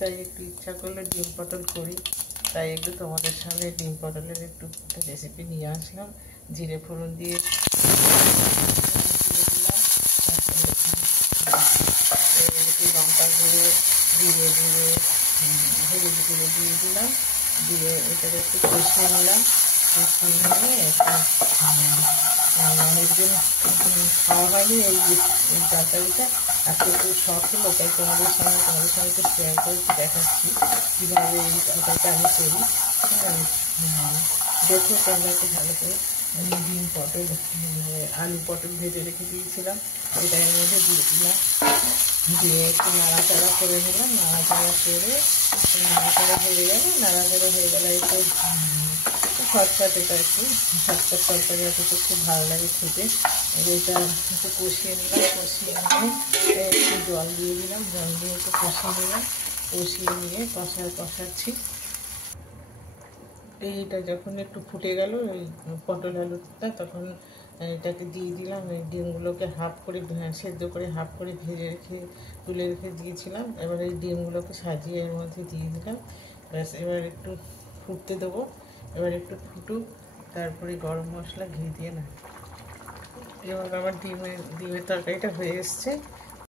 তাই একটু ইচ্ছা করলে ডিম পটল করি, তাই একটু তোমাদের সামনে ডিম পটলের একটু রেসিপি নিয়ে আসলাম। জিরে ফোড়ন দিয়ে একটু লঙ্কা গুঁড়ো, জিরে গুঁড়ো, হলুদ গুঁড়ো দিয়ে দিলাম, দিয়ে এটাকে একটু কষিয়ে নিলাম। কষিয়ে নিয়ে একটু অনেকদিন খাওয়া হয়নি এই তরকারিটা, আজকে একটু শখ হলো, তাই তোমাদের সঙ্গে একটু শেয়ার করে দেখাচ্ছি কীভাবে এই তরকারিটা আমি করি। দেখো তোমরা একটু ভালো করে। আমি ডিম পটল আলু পটল ভেজে রেখে দিয়েছিলাম, এটা এর মধ্যে দিয়ে দিলাম, দিয়ে একটু নাড়াচাড়া করে নিলাম। নাড়াচাড়া করে হয়ে গেল, নাড়াচাড়া হয়ে গেলে একটু খটখটেটা একটু খটখট তরকারি আছে, তো খুব ভালো লাগে খেতে। এটা একটু কষিয়ে নিলাম, কষিয়ে নিয়ে একটু জল দিয়ে দিলাম, জল দিয়ে একটু কষিয়ে নিলাম, কষিয়ে নিয়ে কষাচ্ছি। এইটা যখন একটু ফুটে গেল এই পটল আলুটা, তখন এটাকে দিয়ে দিলাম। এই ডিমগুলোকে হাফ করে সেদ্ধ করে হাফ করে ভেজে রেখে তুলে রেখে দিয়েছিলাম। এবার এই ডিমগুলোকে সাজিয়ে এর মধ্যে দিয়ে দিলাম। ব্যাস, এবার একটু ফুটতে দেবো, এবার একটু ফুটুক, তারপরে গরম মশলা ঘি দিয়ে না। এবার আমার ডিমের তরকারিটা হয়ে এসছে।